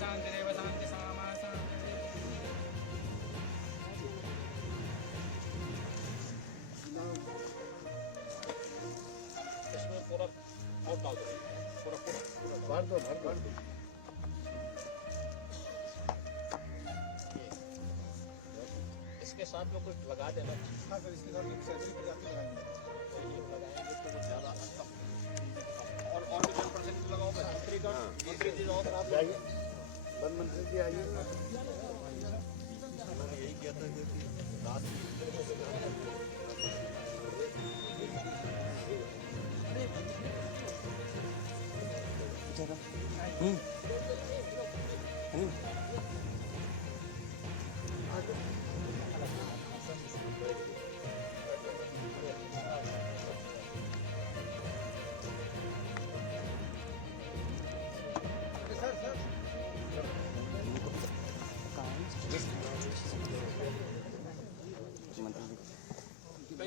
शांतिरेव शांति सामा शांति। इसमें पूरा और डाल दो, पूरा भर दो। इसके साथ में कुछ लगा देना। हाँ सर, इसके साथ एक सैलरी प्रजाति लगाएंगे, तो ये लगाएंगे तो वो ज़्यादा अच्छा। और भी 10% लगाओगे। मंत्री जी और आप जाइए, वन मंत्री जी आइए। मैंने यही किया था कि रात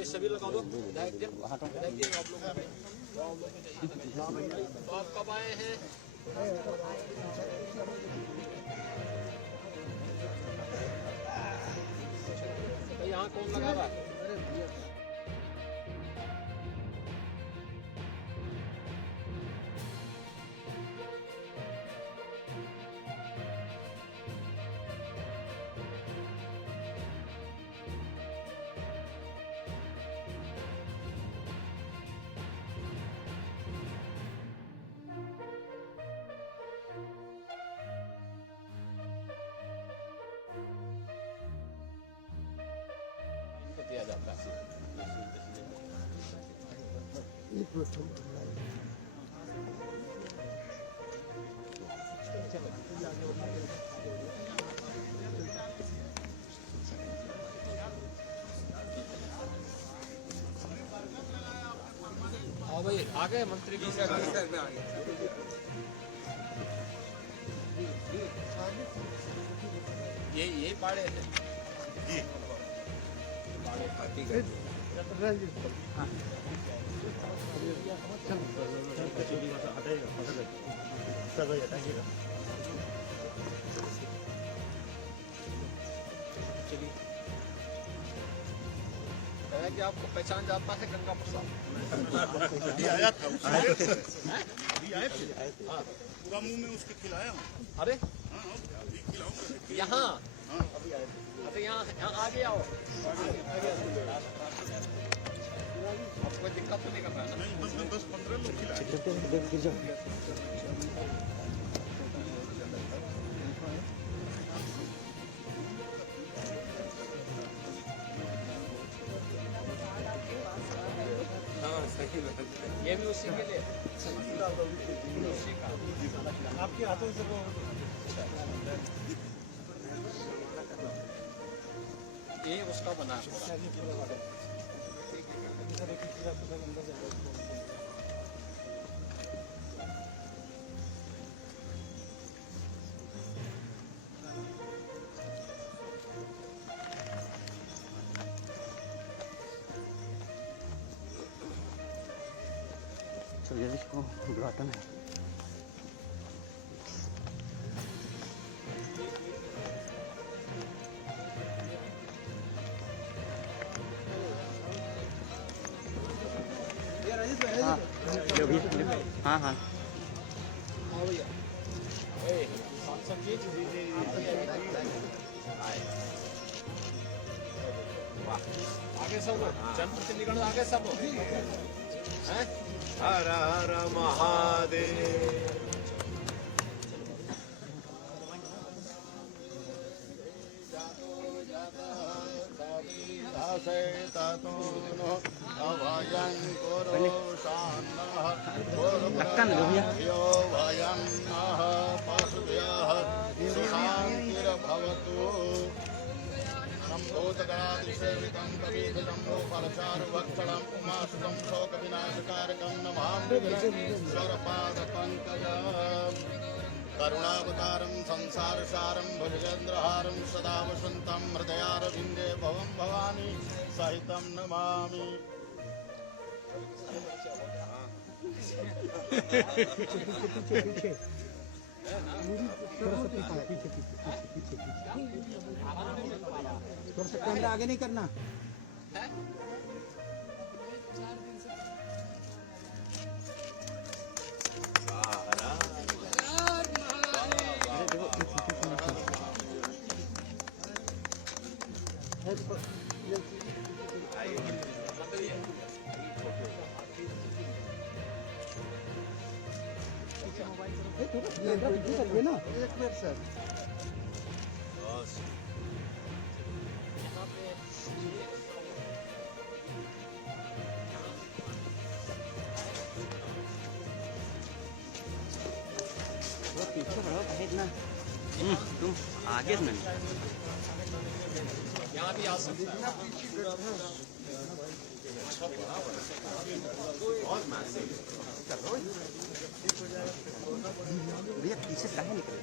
सभी लगा दो। आप कब आए हैं? यहाँ कौन लगा रहा है? दिया जाता है। हाँ भाई, आ गए मंत्री जी। यही पाड़े थे। कि आपको पहचान जाता है गंगा प्रसाद। आया था, आए थे। पूरा मुंह में उसके खिलाया। अरे यहाँ अरे यहाँ आगे आओ। कोई दिक्कत तो नहीं कर रहा है ना? नहीं, 10-15 लोग खिलाए। ये भी उसी के लिए उसी का आपके हाथों से वो ये उसका बना है। चलिए इसको उद्घाटन है। हाँ हाँ आगे सब जनप्रतिनिधिगण आगे सब हैं। हर हर महादेव। भूतगणादिसेवितं कवीधजम्बो फलचारुभक्षणं उमासुतं शोकविनाशकारकं नमामि स्वरपादपङ्कजम् करुणावतारं संसारसारं भुजगेन्द्रहारं सदा वसन्तं हृदयारविन्दे भवं भवानी सहितं नमामि। थोड़ा सा पीछे पीछे पीछे पीछे पीछे थोड़ा सा कैमरा आगे नहीं करना। कैमरा पीछे करिए ना। एक मिनट सर। पीछे बढ़ो पहले ना। तुम आगे से नहीं। यहाँ भी आ सकता है। भैया पीछे काहे निकले?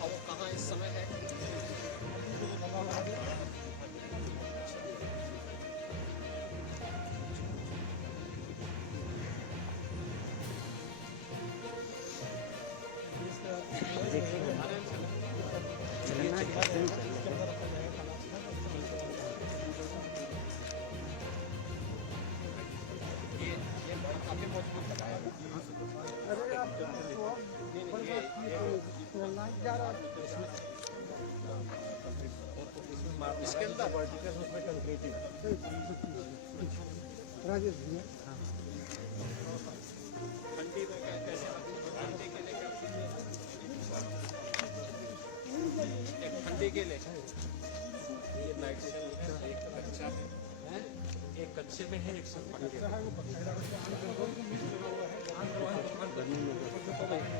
वो कहाँ इस समय है? चलना कैसे नहीं चलना? ये बड़ा काफी मजबूत लगाया है। अरे आप जा रहा इसके अंदर राजेश भैया ठंडी में कैसे ठंडी के लिए एक ठंडी के लिए ये नाइट एक कच्चा है, एक कच्चे में है, एक सब पक्के में।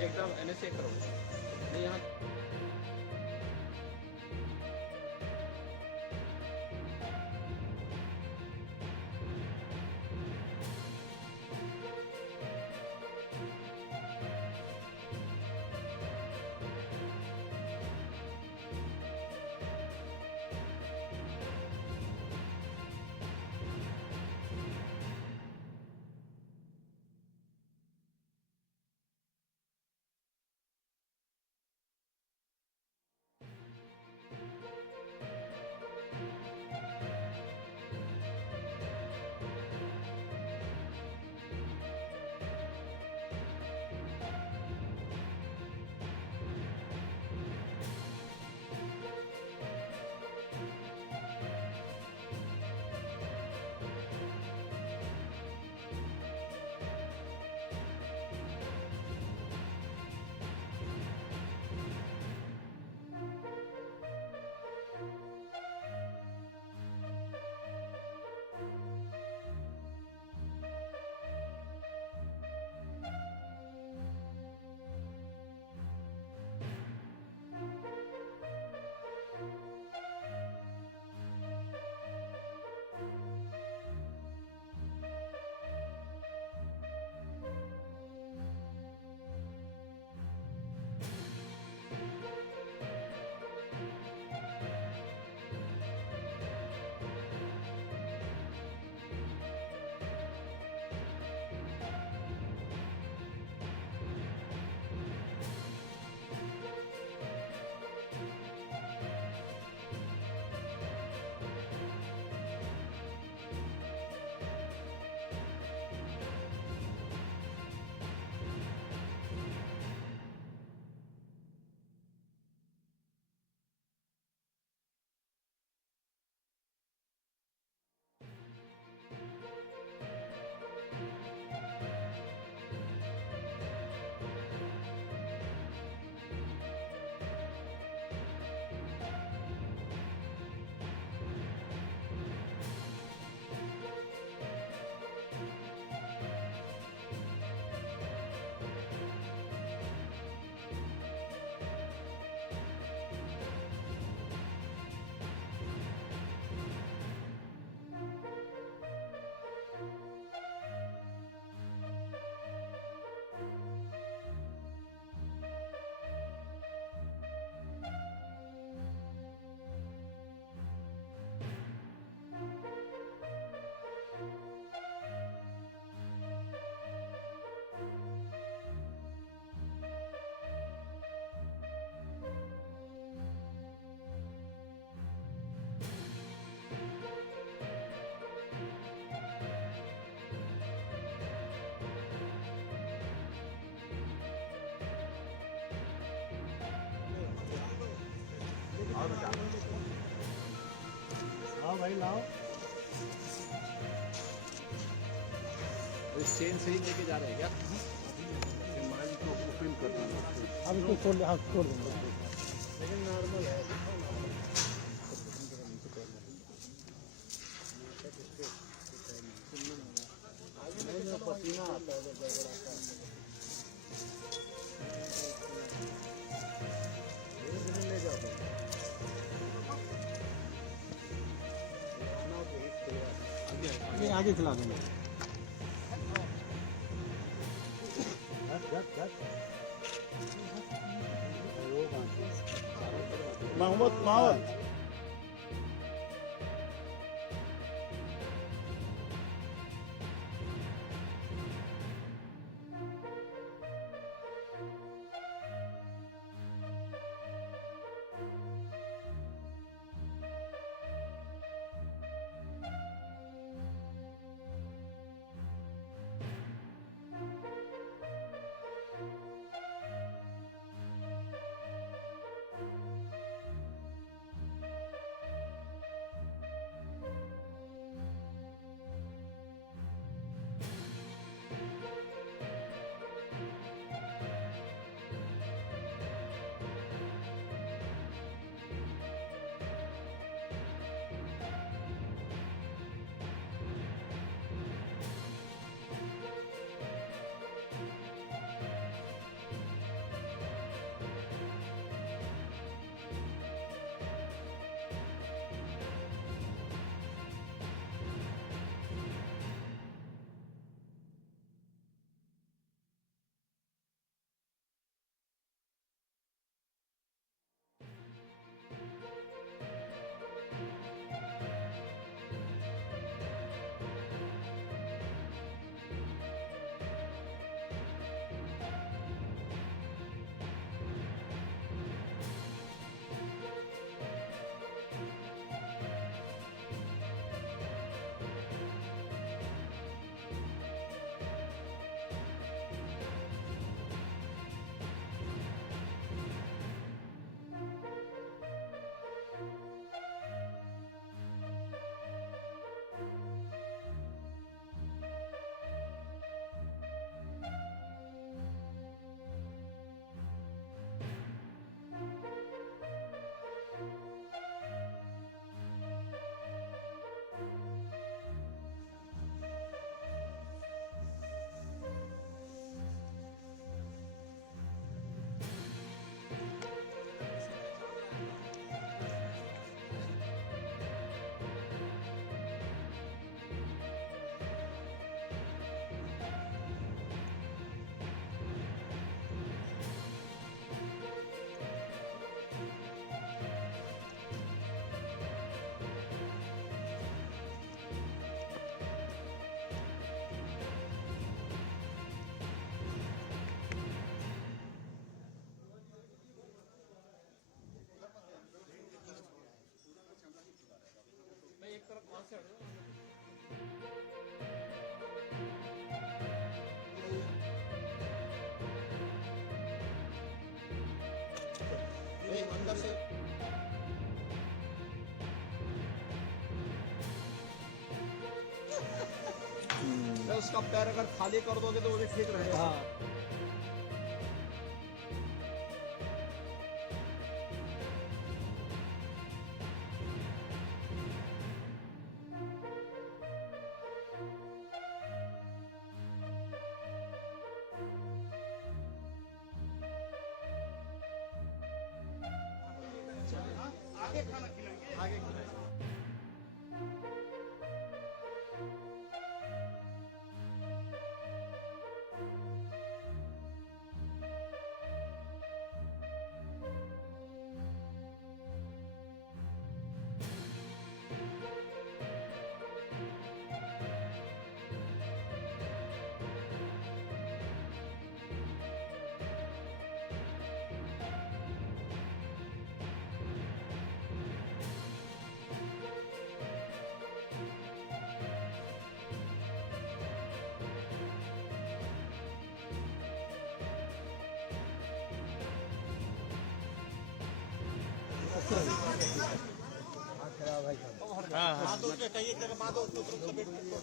एकदम ऐसे करो यहाँ लाओ भाई लाओ। इस चेन से ही लेके जा रहे हैं क्या? अब इसको छोड़ दे, हाँ छोड़ देंगे। लेकिन नॉर्मल है। पसीना आता है जब गड़बड़ आता है। धीरे-धीरे ले जाओ। ये आगे खिला देंगे। मोहम्मद माहौल अंदर से उसका पैर अगर खाली कर दोगे तो वो भी ठीक रहेगा। हाँ आगे खाना खिलाएंगे, आगे खिलाएंगे।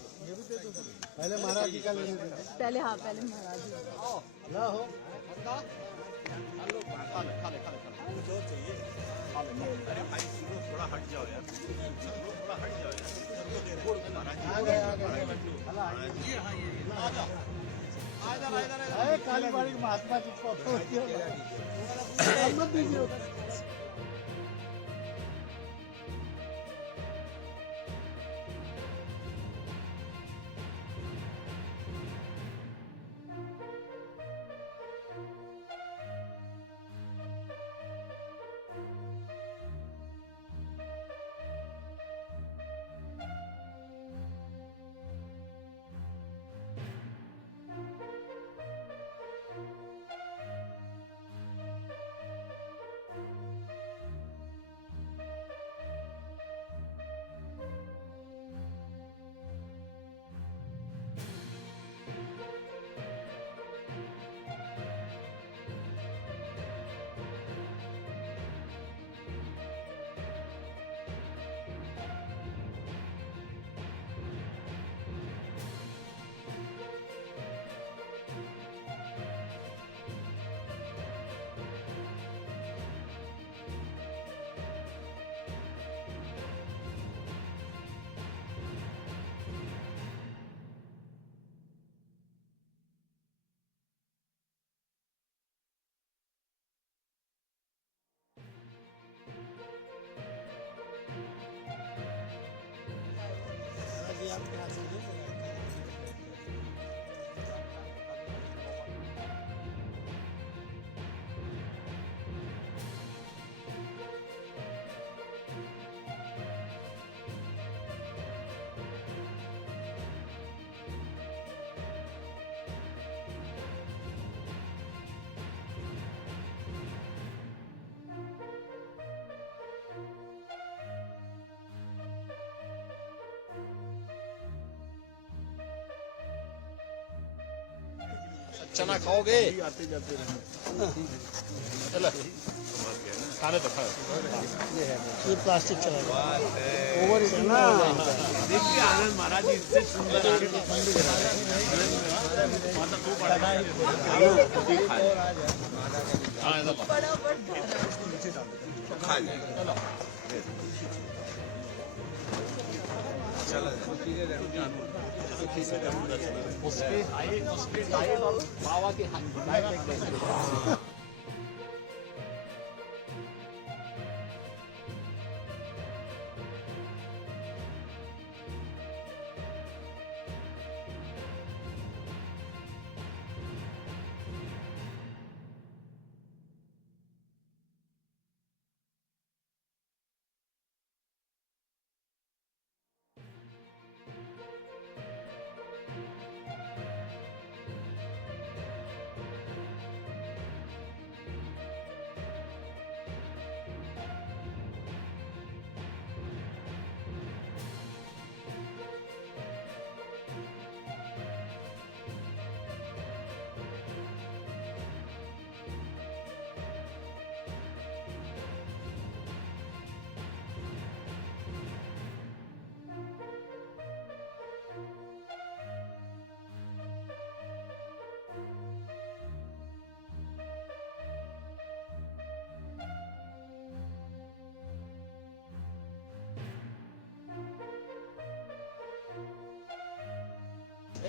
पहले महाराज जी का लेने देना। पहले हाँ पहले महाराज जी। ना हो आ गए अरे काली बाड़ी महात्मा जी को मत दीजिए उधर। चना खाओगे? चलो खाने तो खाओ। ये प्लास्टिक चला ओवर इतना देखिए आनंद महाराज जी इससे सुंदर उसके डाइट और बाबा के डाइट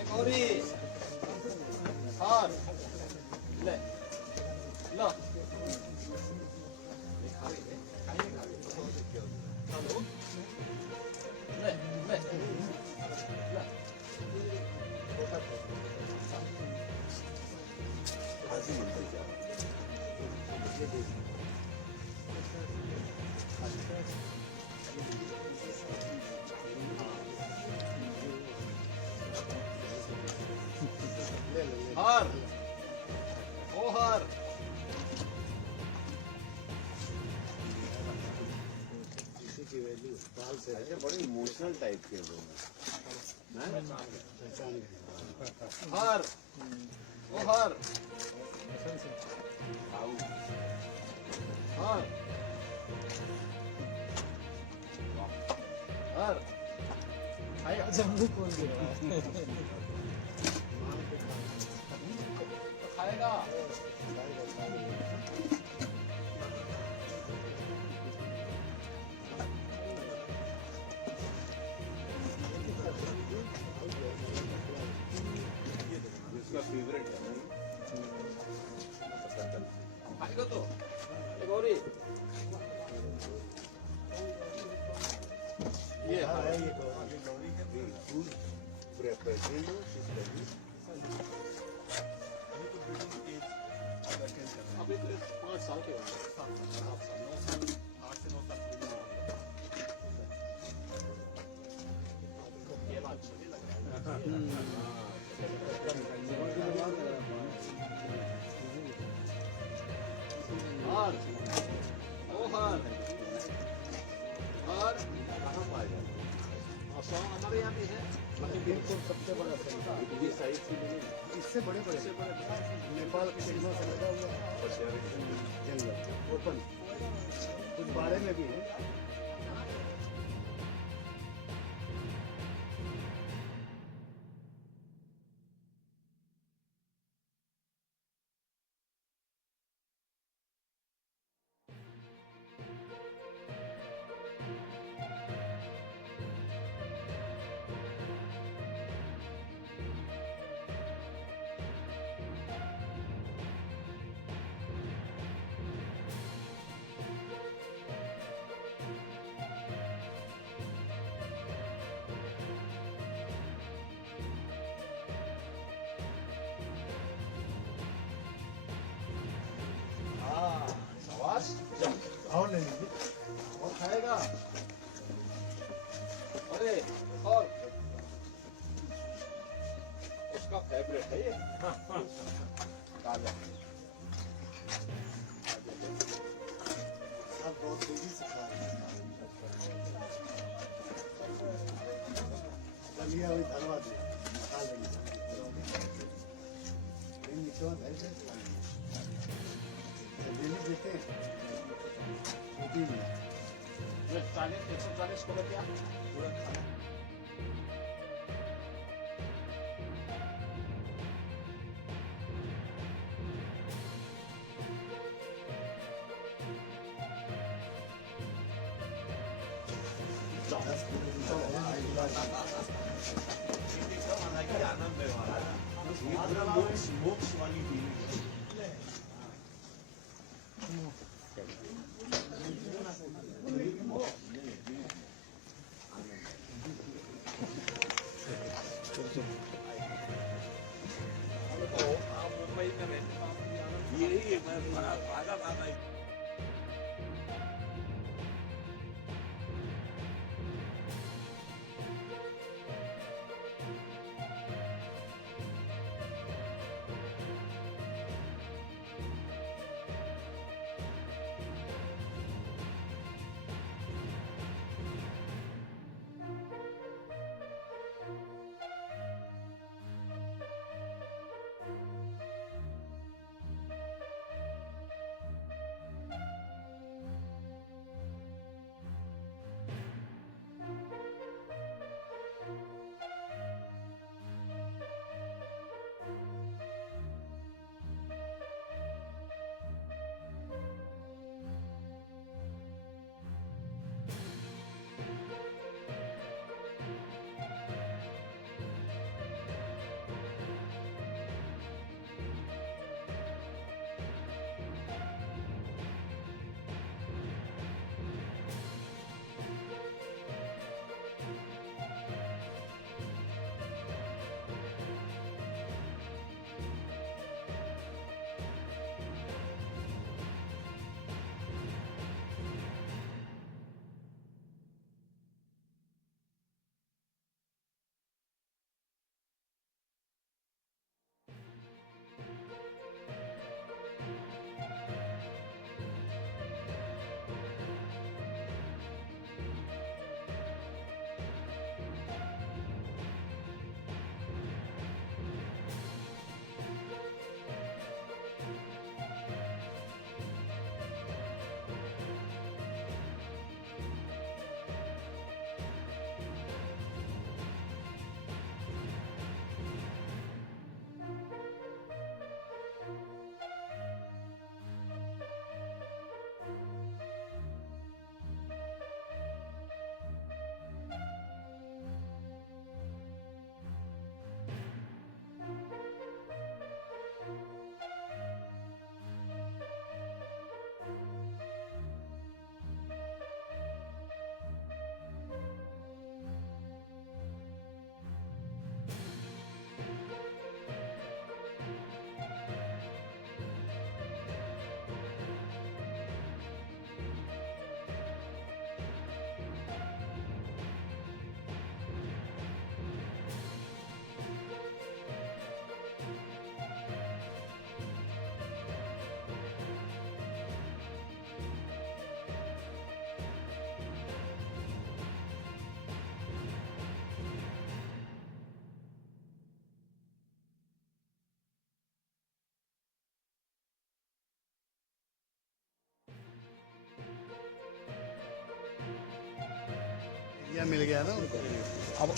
एक और ही हार ले लो ले ले हार ओ हार बड़े इमोशनल टाइप के लोग हार ओ हार हार और खाएगा जम्मू कौन दे रहा है खाएगा इसका फेवरेट है ना खाएगा तो एक और ही ये है ये फूल प्रेजेंट अभी तो 5 साल के होंगे 7 साल 9 साल 8 से 9 साल ये बात अच्छी लग रहा है और मोहन और कहाँ पाया जाता है? सॉन्ग हमारे यहाँ भी है बिल्कुल सबसे बड़ा संख्या ये साइड से नहीं इससे बड़े बड़े नेपाल के सीमा से लगा हुआ है जंगल ओपन कुछ बाड़े में भी है शाबाश और ले लीजिए और खाएगा अरे और उसका फेवरेट है ये काला सब बहुत तेजी से खा रहे हैं चलिए अभी धरवा दिया खा लेंगे नीचे ऐसे जल्दी देते हैं छोटी में 140 को क्या पूरा खाना मोक्ष वाली फीलिंग मुंबई में रहते यही है मैं भागा भागा गया ना उनका। अब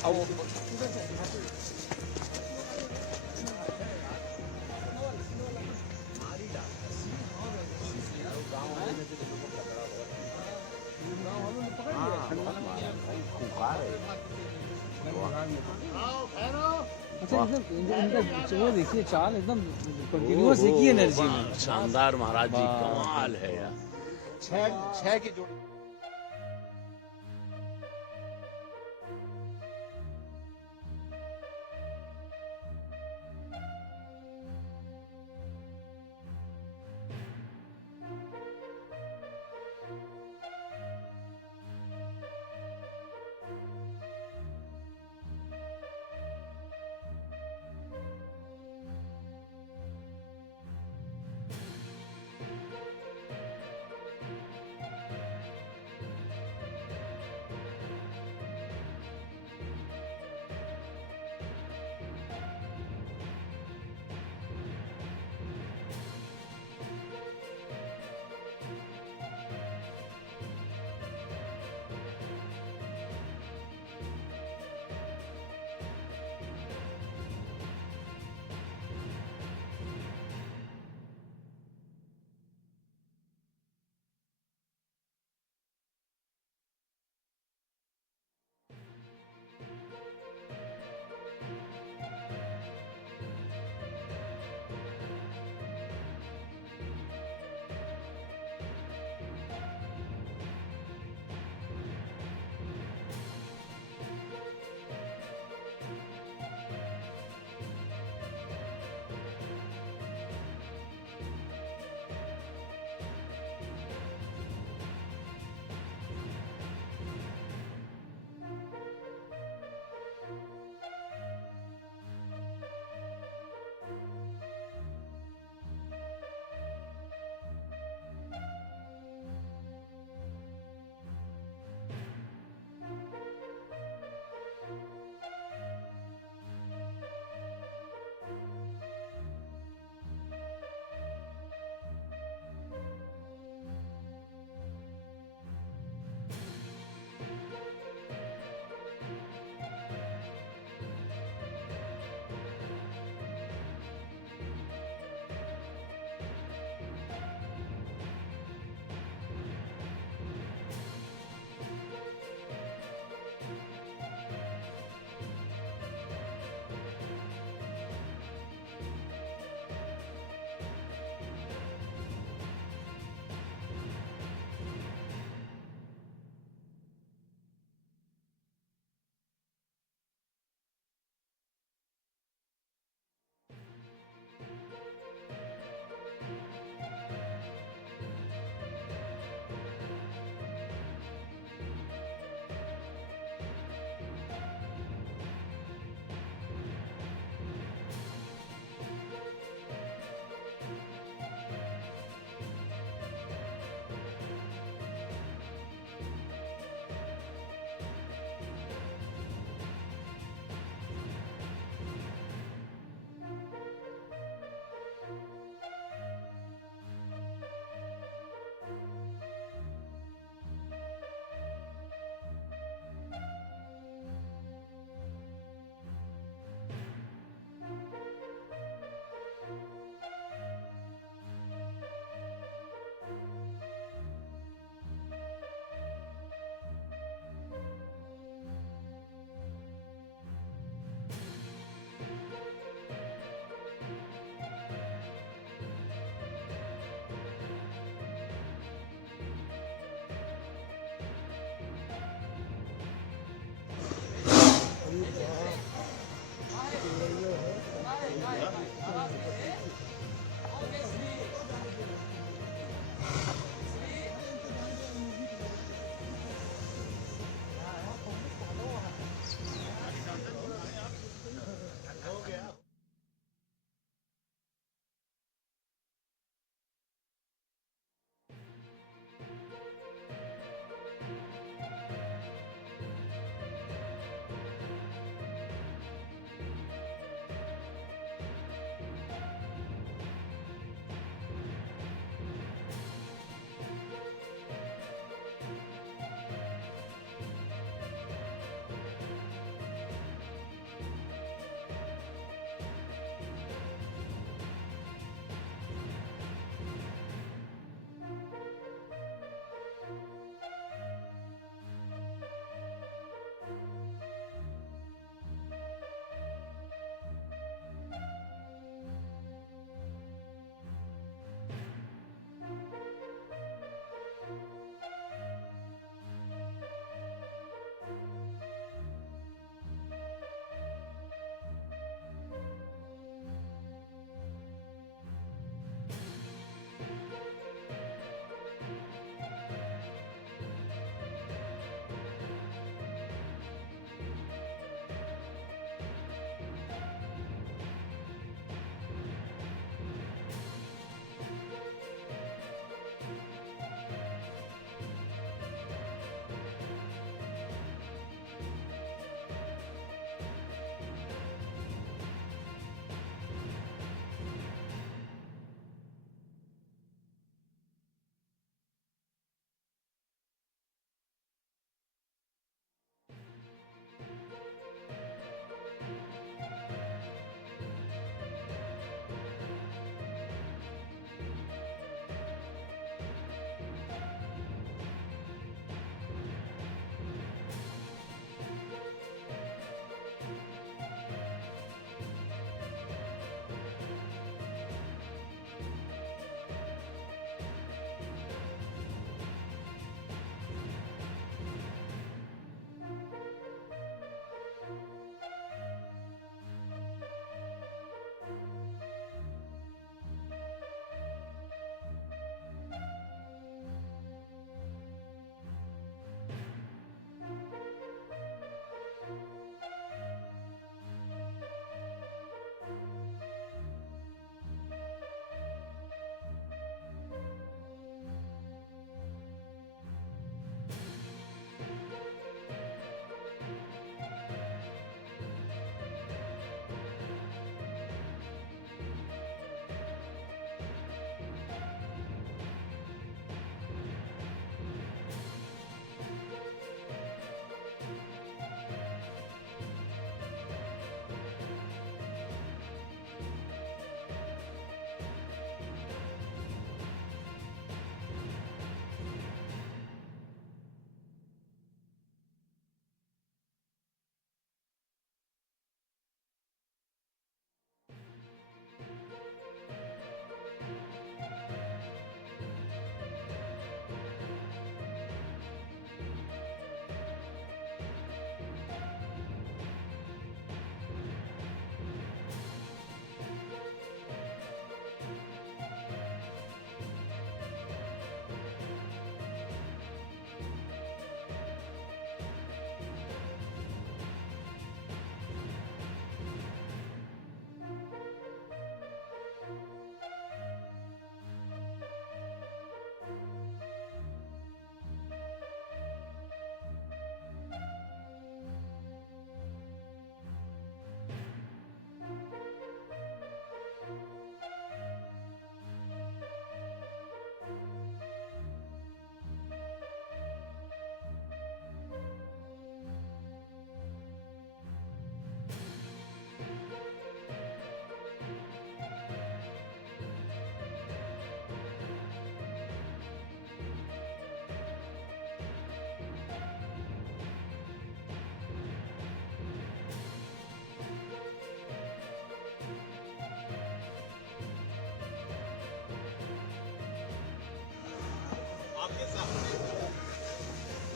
अच्छा एकदम इनका वो देखिए चाल एकदम कंटिन्यूअस एक ही एनर्जी में। शानदार महाराज जी, कमाल है यार। छह की जोड़ी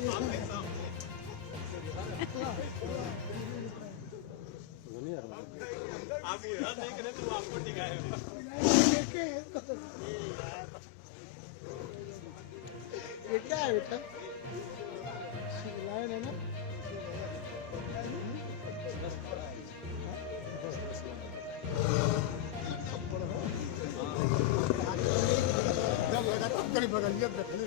ये क्या है बेटा लाइन है ना जब लगा तब करीब बगलिया बैठने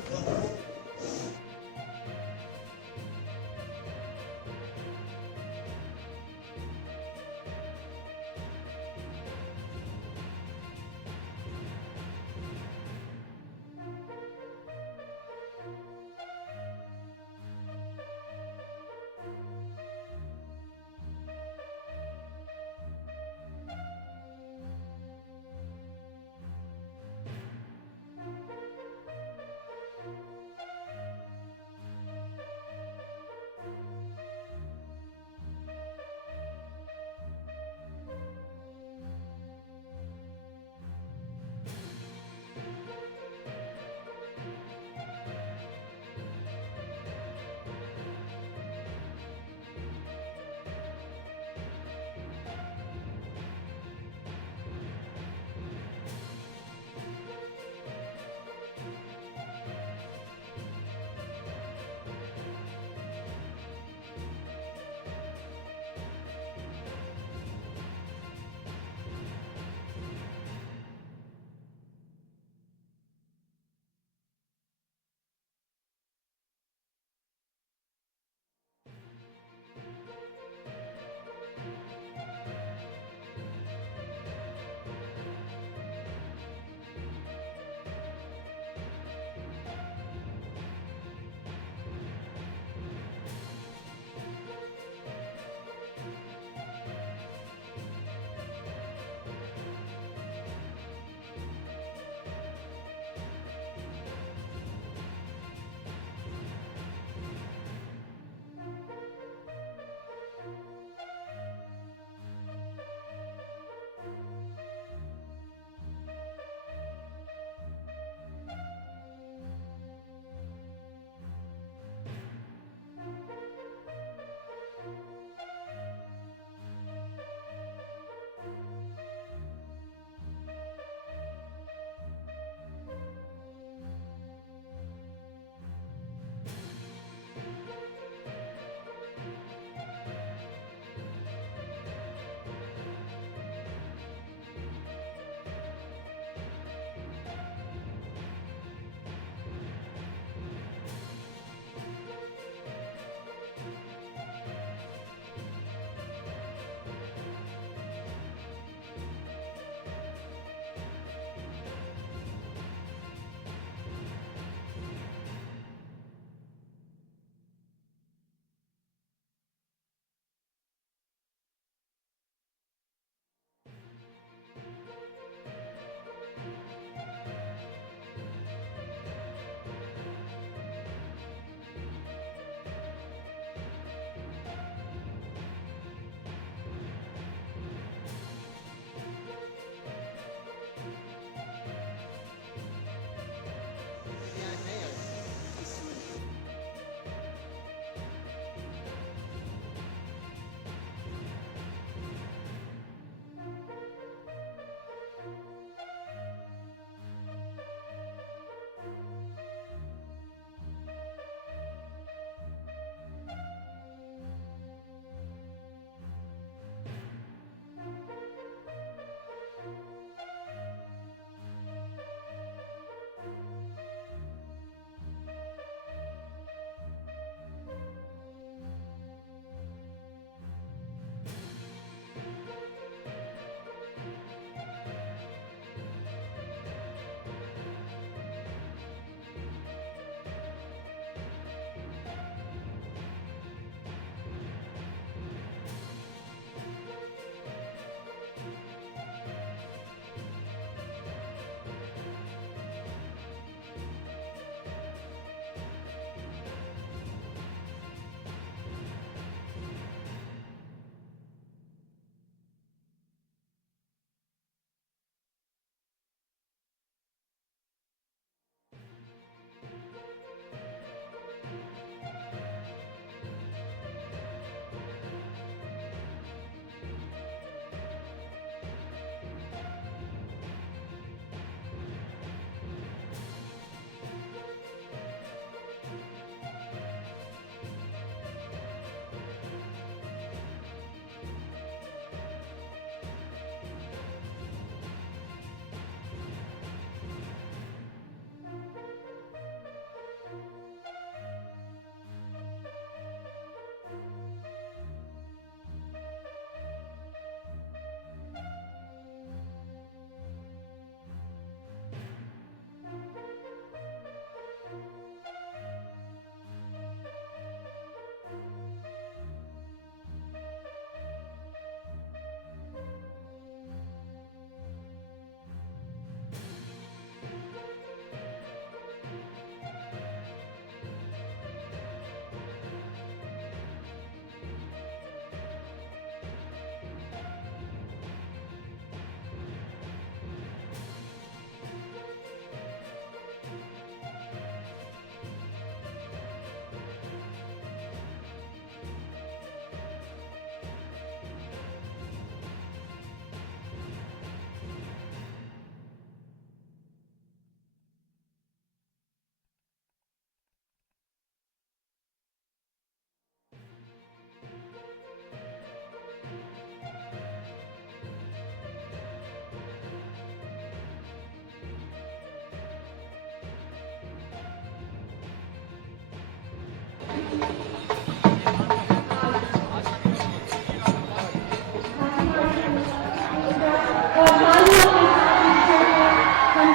हम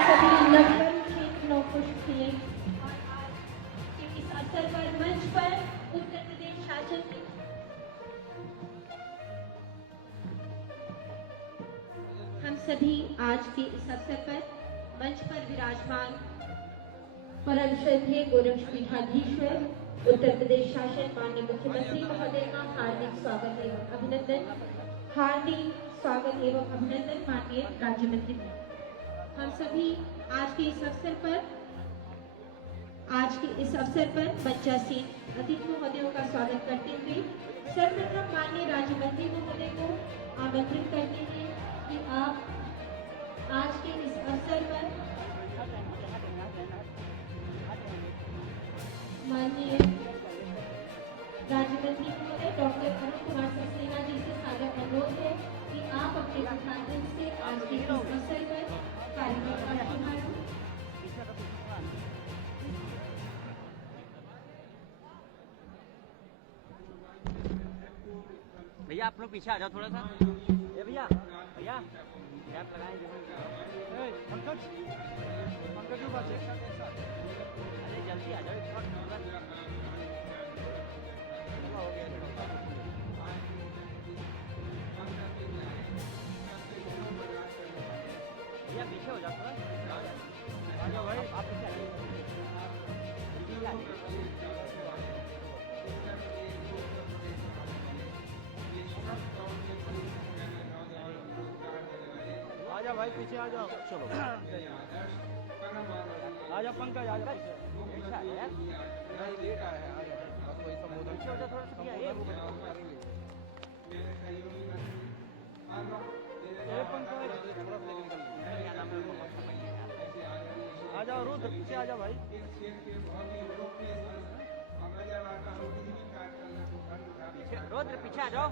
सभी लगभग क्षेत्रों खुश थे कि इस अवसर पर मंच पर उत्तर प्रदेश शासन हम सभी आज के इस अवसर पर मंच पर विराजमान परम श्रद्धेय गोरक्षपीठाधीश्वर उत्तर प्रदेश शासन माननीय मुख्यमंत्री महोदय का हार्दिक स्वागत एवं अभिनंदन। हार्दिक स्वागत एवं अभिनंदन माननीय राज्य मंत्री। हम सभी आज के इस अवसर पर मंचासीन अतिथि महोदयों का स्वागत करते हुए सर्वप्रथम माननीय राज्य मंत्री महोदय को आमंत्रित करते हैं कि आप आज के इस अवसर पर माननीय राज्य मंत्री महोदय डॉक्टर अरुण कुमार सक्सेना जी से सादर अनुरोध है कि आप अपने अभिभाषण से आज के इस अवसर पर कार्यक्रम का शुभारंभ। भैया आप लोग पीछे आ जाओ थोड़ा सा। ए भैया भैया कैप लगाएंगे। पंकज के पास अरे जल्दी आ जाओ। भैया पीछे हो जाओ थोड़ा। आ जाओ भाई आप पीछे आ जाओ। आजा भाई पीछे आ जाओ। चलो आजा पंकज आजा आ जाओ रुद्र पीछे आ जाओ भाई। रुद्र पीछे आ जाओ।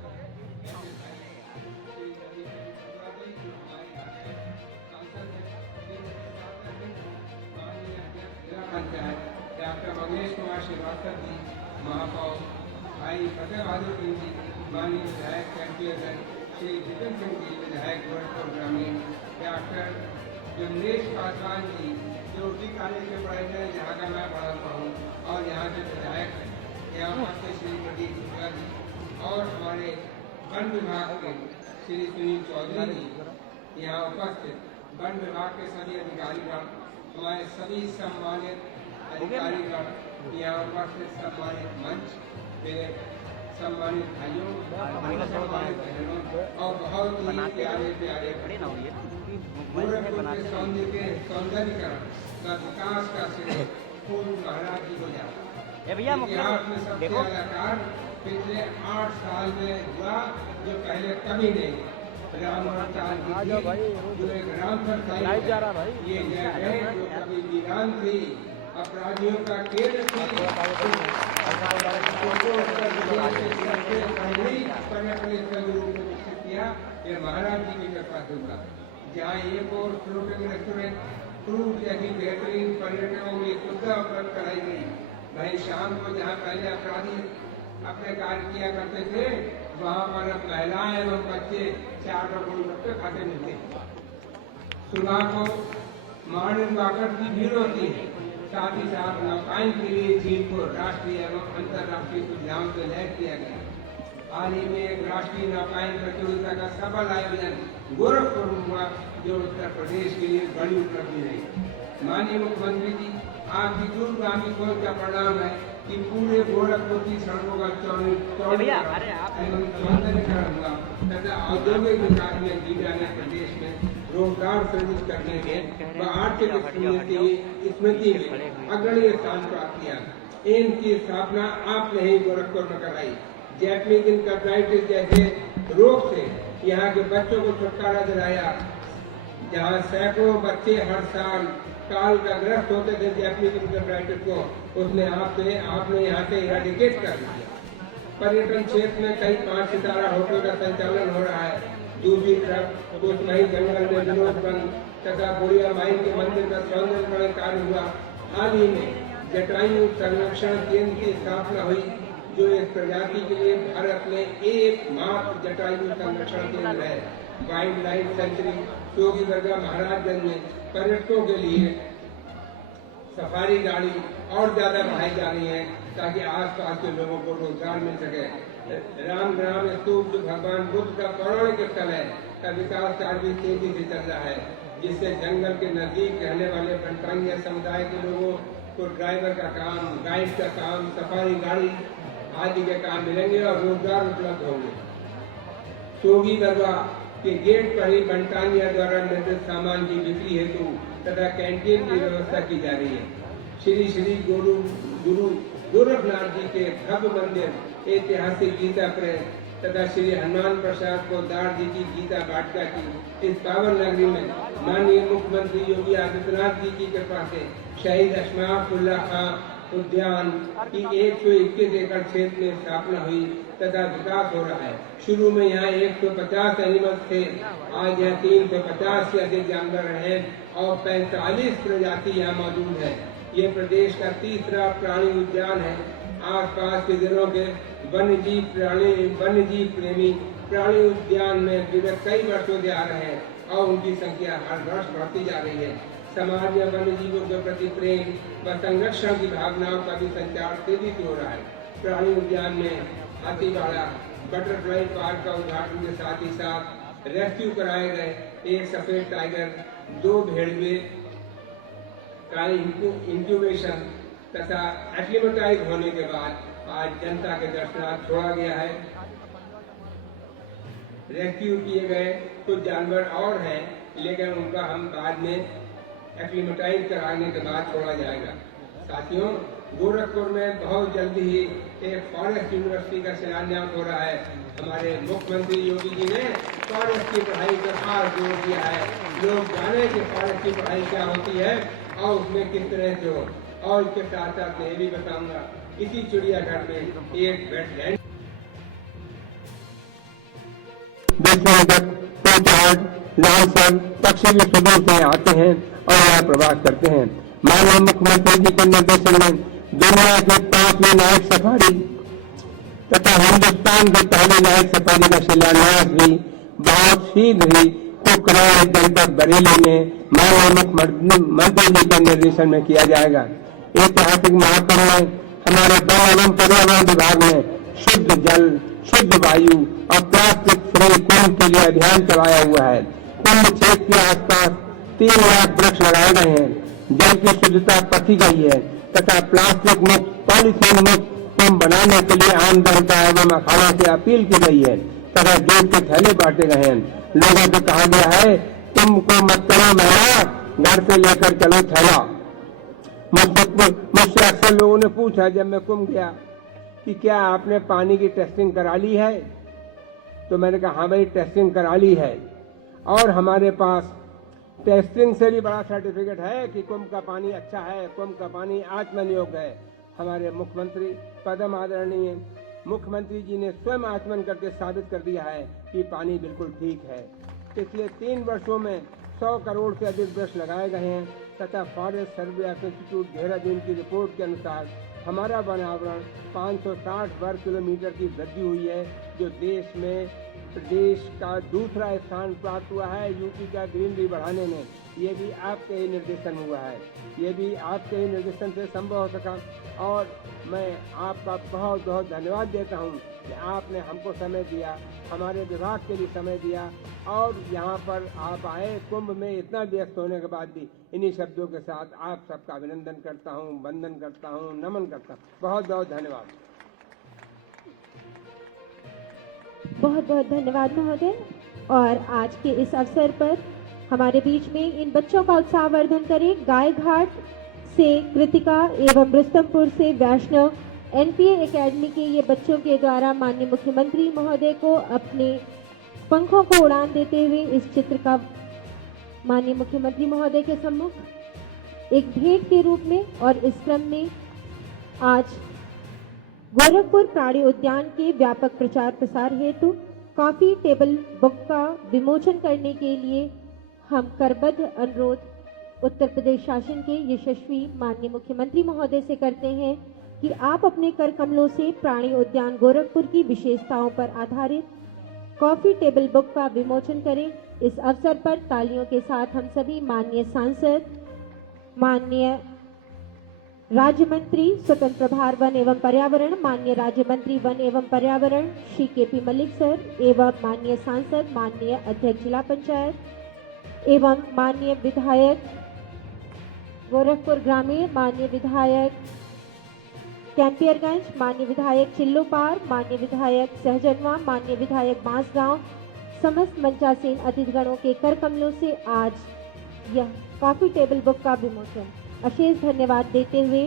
पंचायत डॉक्टर मंगेश कुमार श्रीवास्तव जी, महापौर भाई फतेह बहादुर सिंह जी, माननीय विधायक कैंपियर श्री जितेंद्र सिंह जी, विधायक गोरखपुर ग्रामीण, डॉक्टर जमनेश पासवान जी जो उसी कॉलेज में पढ़े थे जहाँ का मैं पढ़ा हुआ हूँ और यहाँ के विधायक हैं, यहाँ से श्री प्रदीप शुक्ला जी और हमारे वन विभाग के श्री सुनील चौधरी जी यहाँ उपस्थित, वन विभाग के सभी अधिकारीगण, हमारे सभी सम्मानित अधिकारीगण यहाँ उपस्थित, सम्मानित मंच, मेरे सम्मानित भाइयों, सम्मानित बहनों और बहुत ही प्यारे प्यारे गोरखपुर के सौंदर्यीकरण का विकास का श्रेय पूर्व महाराज जी को जाता। इतिहास में सबसे ज्यादा कार्य पिछले 8 साल में हुआ जो पहले कभी नहीं। जो एक राम ये जगह है जो कभी वीरान थी, अपराधियों का केंद्र थी, पर्यटन स्थल रूप में विकसित किया, ये महाराज जी की कृपा दूंगा। जहाँ एक और फ्लोटिंग रेस्टोरेंट क्रूज जैसी बेहतरीन पर्यटकों में सुविधा उपलब्ध कराई गई। भाई शाम को जहाँ पहले अपराधी अपने कार्य किया करते थे वहाँ पर अब महिलाएं एवं बच्चे 4 गोलगप्पे खाते मिलते हैं। सुबह को मॉर्निंग वॉकर की भीड़ होती है, साथ ही साथ नौकायन के लिए झील को राष्ट्रीय एवं अंतर्राष्ट्रीय सुविधाओं से लैस किया गया। हाल ही में एक राष्ट्रीय नौकायन प्रतियोगिता का सफल आयोजन गोरखपुर में हुआ जो उत्तर प्रदेश के लिए बड़ी उपलब्धि रही। माननीय मुख्यमंत्री जी, आपकी दूरगामी सोच का परिणाम है कि पूरे गोरखपुर की सड़कों का सौंदर्यीकरण हुआ तथा औद्योगिक विकास में मीडिया ने प्रदेश में रोजगार सृजित करने में व आर्थिक स्मृति में अग्रणी स्थान प्राप्त किया। एम्स की स्थापना आपने ही गोरखपुर में कराई। जैपनीज इंसेफेलाइटिस जैसे रोग से यहाँ के बच्चों को छुटकारा दिलाया। जहाँ सैकड़ों बच्चे हर साल काल का ग्रस्त होते थे जैपनीज इंसेफेलाइटिस को, उसने आपने यहाँ से इरेडिकेट कर दिया। पर्यटन क्षेत्र में कई 5 सितारा होटल का संचालन हो रहा है। दूसरी तरफ कुछ नई जंगल में विनोद वन तथा बुढ़िया माई के मंदिर का सौंदर्यीकरण कार्य हुआ। हाल ही में जटायु संरक्षण केंद्र की स्थापना हुई, जो एक प्रजाति के लिए भारत में एकमात्र जटायु संरक्षण केंद्र है। वाइल्ड लाइफ सेंचुरी जोगी दरगाह महाराजगंज में पर्यटकों के लिए सफारी गाड़ी और ज्यादा बढ़ाई जा रही है, ताकि आसपास के लोगों को रोजगार मिल सके। रामग्राम स्तूप, जो भगवान बुद्ध का पौराणिक स्थल है, का विकास कार्य भी तेजी से चल रहा है, जिससे जंगल के नजदीक रहने वाले वनटांगिया समुदाय के लोगों को ड्राइवर का काम, गाइड का काम, सफारी गाड़ी आदि के काम मिलेंगे और रोजगार उपलब्ध होंगे। जोगी दरगाह के गेट पर ही वनटांगिया द्वारा निर्मित सामान की बिक्री हेतु तथा कैंटीन की व्यवस्था की जा रही है। श्री श्री गुरु गोरखनाथ जी के भव्य मंदिर, ऐतिहासिक गीता प्रेस तथा श्री हनुमान प्रसाद पोद्दार जी की गीता वाटिका की इस पावन नगरी में माननीय मुख्यमंत्री योगी आदित्यनाथ जी की कृपा से शहीद अशफाकुल्लाह खां उद्यान की 121 एकड़ क्षेत्र में स्थापना हुई तथा विकास हो रहा है। शुरू में यहाँ 150 एनिमल्स थे, आज यहाँ 350 से अधिक जानवर हैं और 45 प्रजाति यहाँ मौजूद है। ये प्रदेश का तीसरा प्राणी उद्यान है। आसपास के जिलों के वन्यजीव प्रेमी प्राणी उद्यान में विगत कई वर्षों से आ रहे हैं और उनकी संख्या हर वर्ष बढ़ती जा रही है। समाज में वन्य जीवों के प्रति प्रेम व संरक्षण की भावनाओं का भी संचार तेजी से हो रहा है। प्राणी उद्यान में हाथीवाड़ा बटरफ्लाई पार्क का उद्घाटन के साथ ही साथ रेस्क्यू कराए गए एक सफेद टाइगर, 2 भेड़िए का इंक्यूबेशन तथा एक्लिमेटाइज होने के बाद आज जनता के दर्शनार्थ छोड़ा गया है। रेस्क्यू किए गए कुछ जानवर और हैं, लेकिन उनका हम बाद में एक्लिमेटाइज कराने के बाद छोड़ा जाएगा। साथियों, गोरखपुर में बहुत जल्दी ही एक फॉरेस्ट यूनिवर्सिटी का शिलान्यास हो रहा है। हमारे मुख्यमंत्री योगी जी ने फॉरेस्ट की पढ़ाई पर खास जोर दिया है। लोग जाने कि फॉरेस्ट की पढ़ाई क्या होती है और उसमें किस तरह से हो। और इसके साथ साथ मैं भी बताऊंगा, इसी चिड़ियाघर में एक वेटलैंड लालसन पक्षी भी सुदूर से आते हैं और यहाँ प्रवास करते हैं। माननीय मुख्यमंत्री जी के निर्देशन में दुनिया के 5वीं नाइट सफारी तथा हिंदुस्तान के पहले नाइट सफारी का शिलान्यास भी बहुत शीघ्र ही कुकराय जनपद बरेली में माननीय मुख्यमंत्री जी के निर्देशन में किया जाएगा। ऐतिहासिक महाकुंभ में हमारे वन एवं पर्यावरण विभाग ने शुद्ध जल, शुद्ध वायु और प्लास्टिक फ्री कुंभ के लिए अभियान चलाया हुआ है। कुंभ क्षेत्र के आसपास 3 लाख वृक्ष लगाए गए हैं। जल की शुद्धता परखी गई है तथा प्लास्टिक मुक्त, पॉलीथीन मुक्त कुंभ बनाने के लिए आम जनता एवं अखाड़ा से अपील की गई है तथा जूट के थैले बांटे गए हैं। लोगों से कहा गया है, कुंभ को मत करो महंगा, घर से लेकर चलो थैला। मुझसे अक्सर लोगों ने पूछा जब मैं कुंभ गया कि क्या आपने पानी की टेस्टिंग करा ली है, तो मैंने कहा हाँ भाई टेस्टिंग करा ली है और हमारे पास टेस्टिंग से भी बड़ा सर्टिफिकेट है कि कुंभ का पानी अच्छा है, कुंभ का पानी आचमन योग्य है। हमारे मुख्यमंत्री पदम आदरणीय मुख्यमंत्री जी ने स्वयं आचमन करके साबित कर दिया है कि पानी बिल्कुल ठीक है। पिछले 3 वर्षों में 100 करोड़ से अधिक वृक्ष लगाए गए हैं तथा फॉरेस्ट सर्वे इंस्टीट्यूट देहरादून की रिपोर्ट के अनुसार हमारा वनावरण 560 वर्ग किलोमीटर की वृद्धि हुई है, जो देश में प्रदेश का दूसरा स्थान प्राप्त हुआ है यूपी का ग्रीनरी बढ़ाने में। ये भी आपके ही निर्देशन हुआ है, ये भी आपके ही निर्देशन से संभव हो सका और मैं आपका बहुत बहुत धन्यवाद देता हूँ कि आपने हमको समय दिया, हमारे विभाग के लिए समय दिया और यहाँ पर आप आए। कुंभ में इतना व्यस्त होने के बाद भी इन्हीं शब्दों के साथ आप सबका अभिनंदन करता हूँ, वंदन करता हूँ, नमन करता हूँ। बहुत बहुत धन्यवाद। बहुत बहुत धन्यवाद महोदय। और आज के इस अवसर पर हमारे बीच में इन बच्चों का उत्साहवर्धन करें गाय घाट से कृतिका एवं रुस्तमपुर से वैष्णव, एनपीए एकेडमी के ये बच्चों के द्वारा माननीय मुख्यमंत्री महोदय को अपने पंखों को उड़ान देते हुए इस चित्र का माननीय मुख्यमंत्री महोदय के सम्मुख एक भेंट के रूप में और इस क्रम में आज गोरखपुर प्राणी उद्यान के व्यापक प्रचार प्रसार हेतु कॉफी टेबल बुक का विमोचन करने के लिए हम करबद्ध अनुरोध उत्तर प्रदेश शासन के यशस्वी माननीय मुख्यमंत्री महोदय से करते हैं कि आप अपने कर कमलों से प्राणी उद्यान गोरखपुर की विशेषताओं पर आधारित कॉफी टेबल बुक का विमोचन करें। इस अवसर पर तालियों के साथ हम सभी माननीय सांसद, माननीय राज्य मंत्री स्वतंत्र प्रभार वन एवं पर्यावरण, माननीय राज्य मंत्री वन एवं पर्यावरण श्री के.पी. मलिक सर एवं माननीय सांसद, माननीय अध्यक्ष जिला पंचायत एवं माननीय विधायक गोरखपुर ग्रामीण, माननीय विधायक कैंपियरगंज, माननीय विधायक चिल्लोपार, माननीय विधायक सहजनवा, माननीय विधायक बांसगांव, समस्त मंचासीन अतिथिगणों के कर कमलों से आज यह कॉफी टेबल बुक का विमोचन अशेष धन्यवाद देते हुए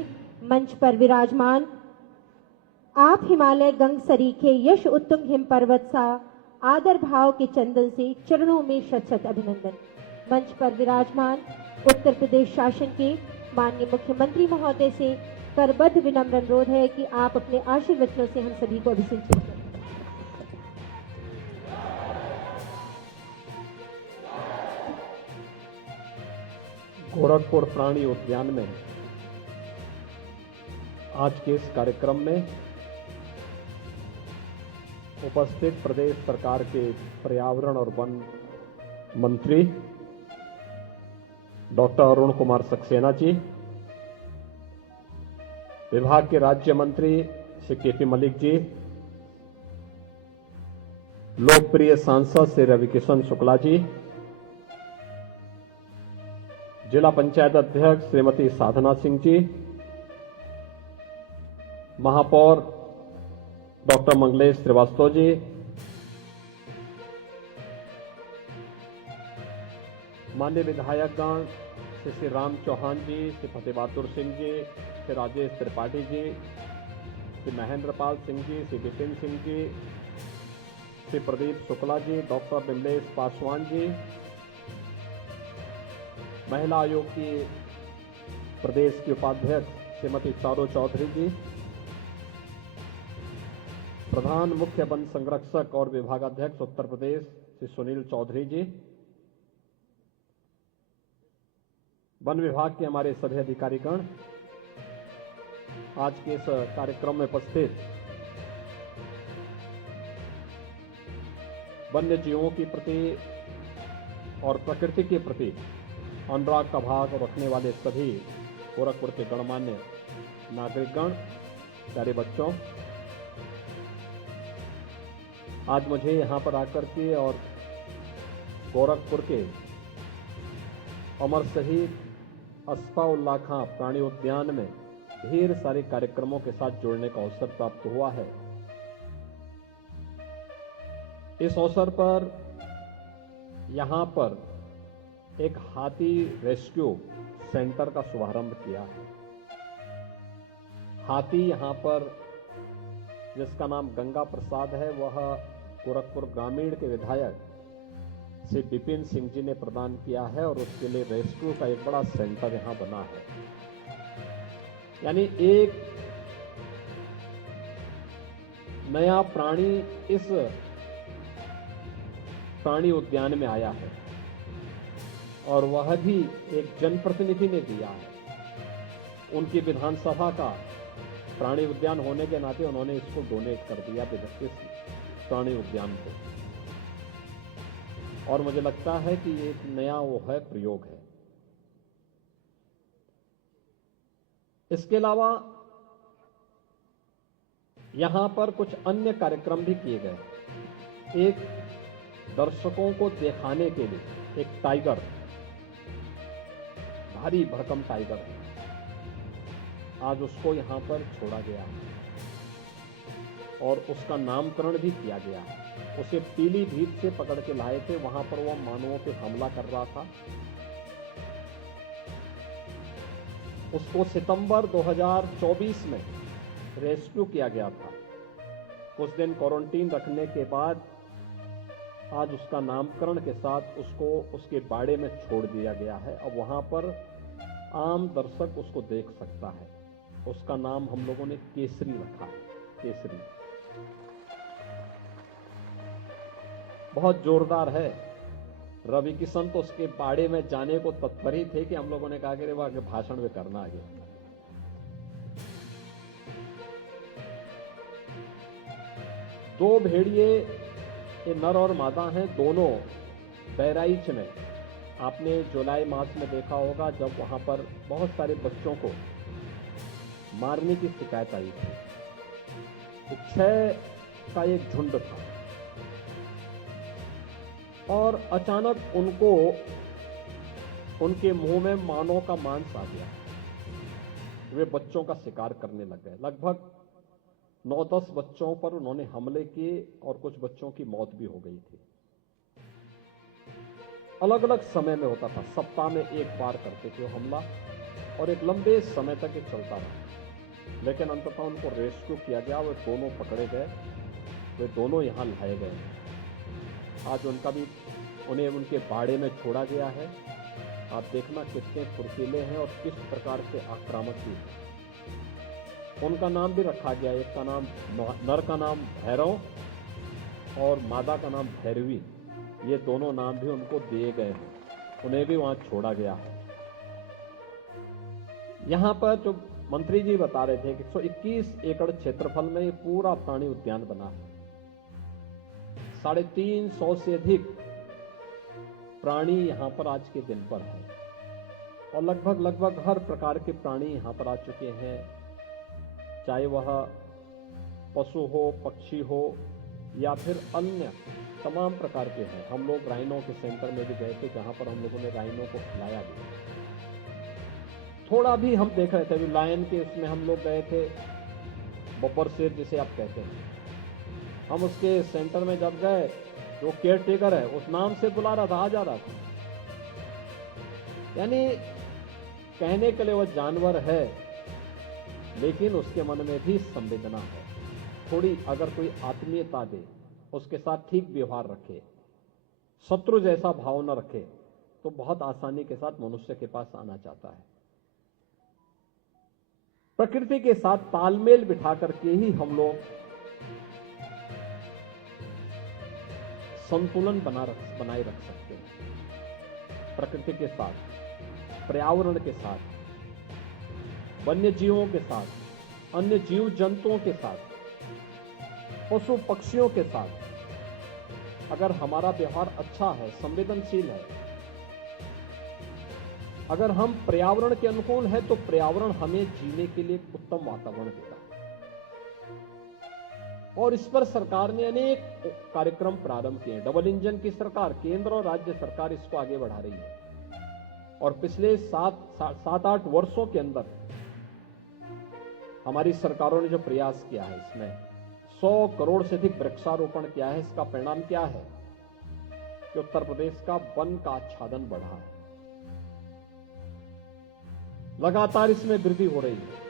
मंच पर विराजमान आप हिमालय गंग सरीखे यश उत्तुंग हिम पर्वत सा आदर भाव के चंदन से चरणों में शत शत अभिनंदन। मंच पर विराजमान उत्तर प्रदेश शासन के माननीय मुख्यमंत्री महोदय से करबद्ध विनम्र अनुरोध है कि आप अपने आशीर्वचनों से हम सभी को अभिषेक करें। गोरखपुर प्राणी उद्यान में आज के इस कार्यक्रम में उपस्थित प्रदेश सरकार के पर्यावरण और वन मंत्री डॉक्टर अरुण कुमार सक्सेना जी, विभाग के राज्य मंत्री श्री के.पी. मलिक जी, लोकप्रिय सांसद श्री रविकिशन शुक्ला जी, जिला पंचायत अध्यक्ष श्रीमती साधना सिंह जी, महापौर डॉक्टर मंगलेश श्रीवास्तव जी, माननीय विधायकगण श्री राम चौहान जी, श्री फतेह बहादुर सिंह जी, श्री राजेश त्रिपाठी जी, श्री महेंद्र पाल सिंह जी, श्री विपिन सिंह जी, श्री प्रदीप शुक्ला जी, डॉक्टर बिमलेश पासवान जी, महिला आयोग की प्रदेश की उपाध्यक्ष श्रीमती चारू चौधरी जी, प्रधान मुख्य वन संरक्षक और विभागाध्यक्ष उत्तर प्रदेश श्री सुनील चौधरी जी, वन विभाग के हमारे सभी अधिकारीगण, आज के इस कार्यक्रम में उपस्थित वन्य जीवों के प्रति और प्रकृति के प्रति अनुराग का भाव रखने वाले सभी गोरखपुर के गणमान्य नागरिकगण, प्यारे बच्चों, आज मुझे यहाँ पर आकर के और गोरखपुर के अमर शहीद अस्फाउल्लाह खां प्राणी उद्यान में ढेर सारे कार्यक्रमों के साथ जुड़ने का अवसर प्राप्त हुआ है। इस अवसर पर यहाँ पर एक हाथी रेस्क्यू सेंटर का शुभारंभ किया है। हाथी यहाँ पर जिसका नाम गंगा प्रसाद है, वह गोरखपुर ग्रामीण के विधायक श्री विपिन सिंह जी ने प्रदान किया है और उसके लिए रेस्क्यू का एक बड़ा सेंटर यहाँ बना है। यानी एक नया प्राणी इस प्राणी उद्यान में आया है और वह भी एक जनप्रतिनिधि ने दिया है। उनकी विधानसभा का प्राणी उद्यान होने के नाते उन्होंने इसको डोनेट कर दिया इस प्राणी उद्यान को, और मुझे लगता है कि एक नया वो है प्रयोग है। इसके अलावा यहां पर कुछ अन्य कार्यक्रम भी किए गए। एक दर्शकों को दिखाने के लिए एक टाइगर, भारी भरकम टाइगर है, आज उसको यहां पर छोड़ा गया है और उसका नामकरण भी किया गया है। उसे पीलीभीत से पकड़ के लाए थे, वहां पर वो मानवों पे हमला कर रहा था। उसको सितंबर 2024 में रेस्क्यू किया गया था। कुछ दिन क्वारंटीन रखने के बाद आज उसका नामकरण के साथ उसको उसके बाड़े में छोड़ दिया गया है। अब वहां पर आम दर्शक उसको देख सकता है। उसका नाम हम लोगों ने केसरी रखा है, केसरी। बहुत जोरदार है, रवि किशन तो उसके बाड़े में जाने को तत्पर ही थे कि हम लोगों ने कहा कि वो आगे भाषण में करना आगे। दो भेड़िए, ये नर और मादा हैं, दोनों बहराइच में। आपने जुलाई मास में देखा होगा जब वहां पर बहुत सारे बच्चों को मारने की शिकायत आई थी। 6 का एक झुंड था और अचानक उनको उनके मुंह में मानव का मांस आ गया। वे बच्चों का शिकार करने लग गए। लगभग 9-10 बच्चों पर उन्होंने हमले किए और कुछ बच्चों की मौत भी हो गई थी। अलग अलग समय में होता था, सप्ताह में एक बार करते थे हमला और एक लंबे समय तक ये चलता रहा। लेकिन अंततः उनको रेस्क्यू किया गया, वे दोनों पकड़े गए, वे दोनों यहां लाए गए। आज उन्हें उनके बाड़े में छोड़ा गया है। आप देखना कितने फुर्तीले हैं और किस प्रकार से आक्रामक भी हैं। उनका नाम भी रखा गया, एक का नाम, नर का नाम भैरव और मादा का नाम भैरवी। ये दोनों नाम भी उनको दिए गए हैं, उन्हें भी वहां छोड़ा गया है। यहां पर जो मंत्री जी बता रहे थे कि 121 एकड़ क्षेत्रफल में ये पूरा प्राणी उद्यान बना है। 350 से अधिक प्राणी यहां पर आज के दिन पर है और लगभग हर प्रकार के प्राणी यहां पर आ चुके हैं, चाहे वह पशु हो, पक्षी हो या फिर अन्य तमाम प्रकार के हैं। हम लोग राइनो के सेंटर में भी गए थे जहां पर हम लोगों ने राइनो को खिलाया भी। थोड़ा भी हम देख रहे थे, अभी लायन के उसमें हम लोग गए थे, बब्बर शेर जिसे आप कहते हैं। हम उसके सेंटर में जब गए, जो केयर टेकर है उस नाम से बुला रहा था, आ जा रहा था। यानी कहने के लिए वह जानवर है लेकिन उसके मन में भी संवेदना है। थोड़ी अगर कोई आत्मीयता दे, उसके साथ ठीक व्यवहार रखे, शत्रु जैसा भाव न रखे, तो बहुत आसानी के साथ मनुष्य के पास आना चाहता है। प्रकृति के साथ तालमेल बिठा करके ही हम लोग संतुलन बनाए रख सकते हैं। प्रकृति के साथ, पर्यावरण के साथ, वन्य जीवों के साथ, अन्य जीव जंतुओं के साथ, पशु पक्षियों के साथ अगर हमारा व्यवहार अच्छा है, संवेदनशील है, अगर हम पर्यावरण के अनुकूल है, तो पर्यावरण हमें जीने के लिए उत्तम वातावरण देता है। और इस पर सरकार ने अनेक कार्यक्रम प्रारंभ किए। डबल इंजन की सरकार, केंद्र और राज्य सरकार इसको आगे बढ़ा रही है और पिछले 7-8 वर्षों के अंदर हमारी सरकारों ने जो प्रयास किया है, इसमें 100 करोड़ से अधिक वृक्षारोपण किया है। इसका परिणाम क्या है कि उत्तर प्रदेश का वन का आच्छादन बढ़ा है, लगातार इसमें वृद्धि हो रही है।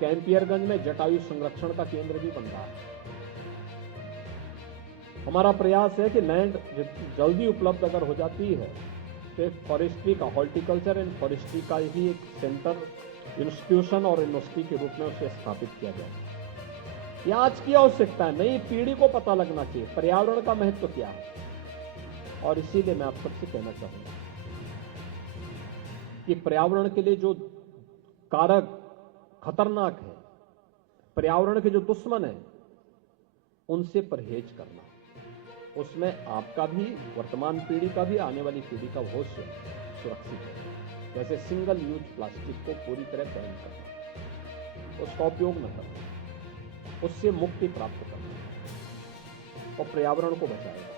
कैंपियरगंज में जटायु संरक्षण का केंद्र भी बन रहा है। हमारा प्रयास है कि लैंड जल्दी उपलब्ध अगर हो जाती है तो फॉरेस्ट्री का, हॉर्टिकल्चर एंड फॉरेस्ट्री का ही एक सेंटर, इंस्टीट्यूशन और यूनिवर्सिटी के रूप में उसे स्थापित किया जाए। यह आज की आवश्यकता है, नई पीढ़ी को पता लगना चाहिए पर्यावरण का महत्व क्या है। और इसीलिए मैं आप सबसे कहना चाहूंगा कि पर्यावरण के लिए जो कारक खतरनाक है, पर्यावरण के जो दुश्मन है, उनसे परहेज करना। उसमें आपका भी, वर्तमान पीढ़ी का भी, आने वाली पीढ़ी का भविष्य सुरक्षित है। जैसे सिंगल यूज प्लास्टिक को पूरी तरह बैन करना, उसका उपयोग न करना, उससे मुक्ति प्राप्त करना और पर्यावरण को बचाएगा।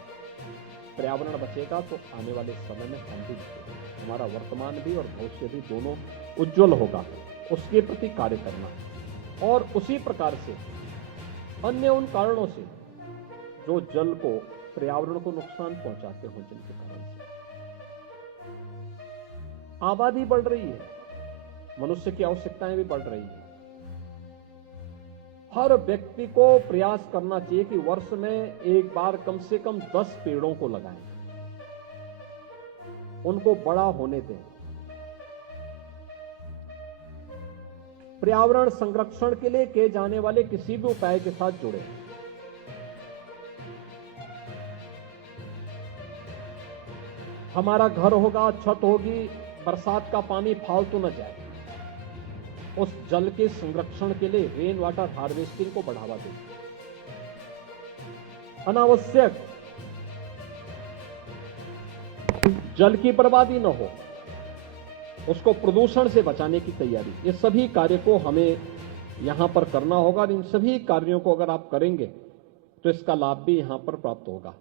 पर्यावरण बचेगा तो आने वाले समय में हम भी बचेंगे, हमारा वर्तमान भी और भविष्य भी दोनों उज्जवल होगा। उसके प्रति कार्य करना और उसी प्रकार से अन्य उन कारणों से जो जल को, पर्यावरण को नुकसान पहुंचाते हो, जिनके कारण से आबादी बढ़ रही है, मनुष्य की आवश्यकताएं भी बढ़ रही है। हर व्यक्ति को प्रयास करना चाहिए कि वर्ष में एक बार कम से कम 10 पेड़ों को लगाएं, उनको बड़ा होने दें। पर्यावरण संरक्षण के लिए किए जाने वाले किसी भी उपाय के साथ जुड़े। हमारा घर होगा, छत होगी, बरसात का पानी फालतू न जाए, उस जल के संरक्षण के लिए रेन वाटर हार्वेस्टिंग को बढ़ावा दें। अनावश्यक जल की बर्बादी न हो, उसको प्रदूषण से बचाने की तैयारी, ये सभी कार्य को हमें यहां पर करना होगा। और इन सभी कार्यों को अगर आप करेंगे तो इसका लाभ भी यहां पर प्राप्त होगा।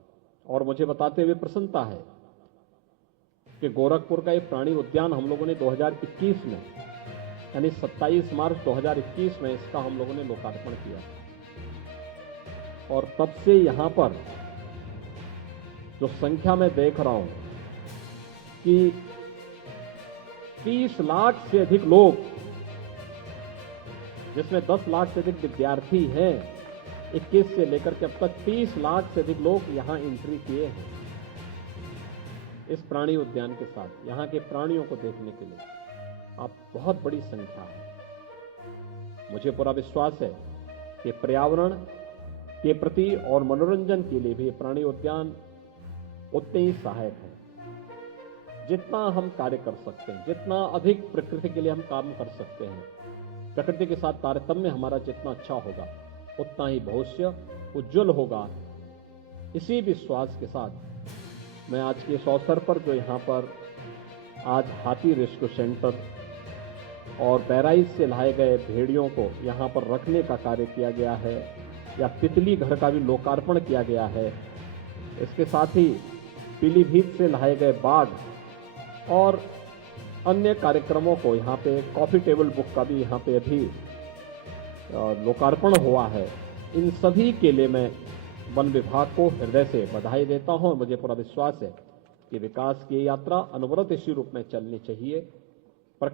और मुझे बताते हुए प्रसन्नता है कि गोरखपुर का एक प्राणी उद्यान हम लोगों ने 2021 में, यानी 27 मार्च 2021 में इसका हम लोगों ने लोकार्पण किया। और तब से यहां पर जो संख्या मैं देख रहा हूं कि 30 लाख से अधिक लोग, जिसमें 10 लाख से अधिक विद्यार्थी हैं, 21 से लेकर के अब तक 30 लाख से अधिक लोग यहां एंट्री किए हैं इस प्राणी उद्यान के साथ, यहां के प्राणियों को देखने के लिए। आप बहुत बड़ी संख्या है। मुझे पूरा विश्वास है कि पर्यावरण के प्रति और मनोरंजन के लिए भी प्राणी उद्यान उतने ही सहायक है। जितना हम कार्य कर सकते हैं, जितना अधिक प्रकृति के लिए हम काम कर सकते हैं, प्रकृति के साथ तारतम्य हमारा जितना अच्छा होगा, उतना ही भविष्य उज्जवल होगा। इसी विश्वास के साथ मैं आज के इस अवसर पर, जो यहाँ पर आज हाथी रेस्क्यू सेंटर और बहराइच से लाए गए भेड़ियों को यहाँ पर रखने का कार्य किया गया है, या तितली घर का भी लोकार्पण किया गया है, इसके साथ ही पीलीभीत से लाए गए बाघ और अन्य कार्यक्रमों को, यहाँ पे कॉफी टेबल बुक का भी यहाँ पे अभी लोकार्पण हुआ है। इन सभी के लिए मैं वन विभाग को हृदय से बधाई देता हूँ। मुझे पूरा विश्वास है कि विकास की यात्रा अनवरत इसी रूप में चलनी चाहिए।